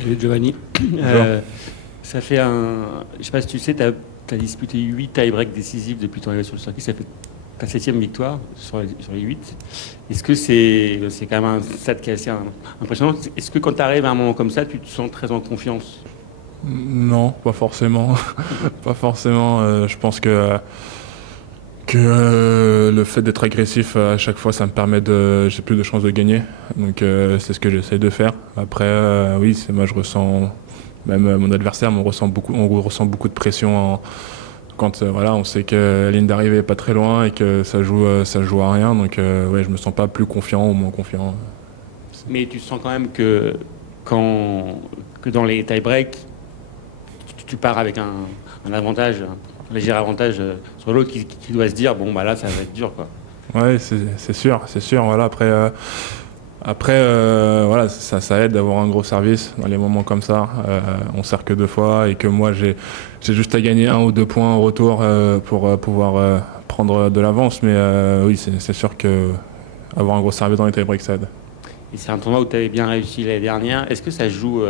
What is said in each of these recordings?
Salut Giovanni. Bonjour. Ça fait je sais pas si tu sais, tu as disputé 8 tie-breaks décisifs depuis ton arrivée sur le circuit. Ça fait ta septième victoire sur les 8. Est-ce que c'est quand même un stade qui est assez impressionnant? Est-ce que quand tu arrives à un moment comme ça, tu te sens très en confiance? Non, pas forcément. Pas forcément. Je pense que le fait d'être agressif à chaque fois, ça me permet j'ai plus de chances de gagner. Donc c'est ce que j'essaie de faire. Après, oui, moi je ressens, même mon adversaire, on ressent beaucoup de pression quand voilà, on sait que la ligne d'arrivée est pas très loin et que ça joue à rien. Donc ouais, je me sens pas plus confiant ou moins confiant. Mais tu sens quand même quand, que dans les tie-breaks, tu pars avec un avantage, un léger avantage sur l'autre qui doit se dire, bon, bah là, ça va être dur, quoi. Ouais, c'est sûr, c'est sûr. Voilà, après, voilà, ça aide d'avoir un gros service dans les moments comme ça. On sert que deux fois et que moi j'ai juste à gagner 1 ou 2 points au retour pour pouvoir prendre de l'avance. Mais oui, c'est sûr que avoir un gros service dans les tie-breaks, ça aide. Et c'est un tournoi où tu avais bien réussi l'année dernière. Est-ce que ça joue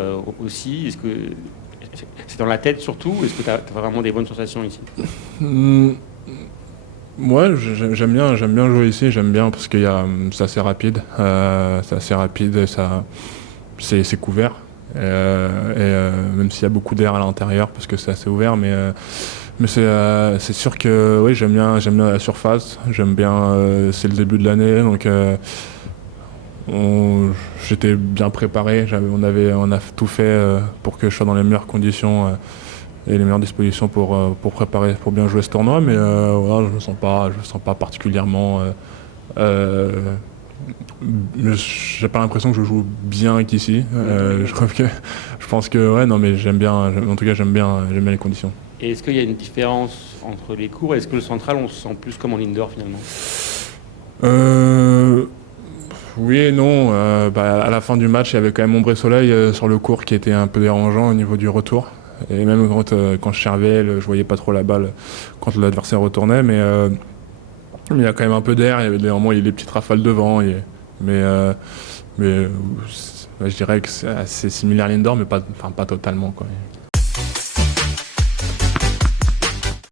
aussi? Est-ce que c'est dans la tête surtout? Est-ce que tu as vraiment des bonnes sensations ici? Hmm, Moi, j'aime bien jouer ici. J'aime bien parce c'est assez rapide. C'est assez rapide et c'est couvert. Même s'il y a beaucoup d'air à l'intérieur parce que c'est assez ouvert, mais c'est sûr que oui, j'aime bien la surface. J'aime bien. C'est le début de l'année, donc j'étais bien préparé. On a tout fait pour que je sois dans les meilleures conditions et les meilleures dispositions pour préparer, pour bien jouer ce tournoi. Mais voilà, je me sens pas particulièrement. Euh, j'ai pas l'impression que je joue bien qu'ici. Je pense que ouais, non, mais j'aime bien. En tout cas, j'aime bien les conditions. Et est-ce qu'il y a une différence entre les cours? Est-ce que le central, on se sent plus comme en indoor finalement? Euh, oui et non. À la fin du match, il y avait quand même ombre et soleil sur le court qui était un peu dérangeant au niveau du retour. Et même quand je servais, je voyais pas trop la balle quand l'adversaire retournait, mais il y a quand même un peu d'air. Il y avait des moments, il y a des petites rafales de vent. Mais mais je dirais que c'est assez similaire à l'indoor, mais pas totalement, quoi.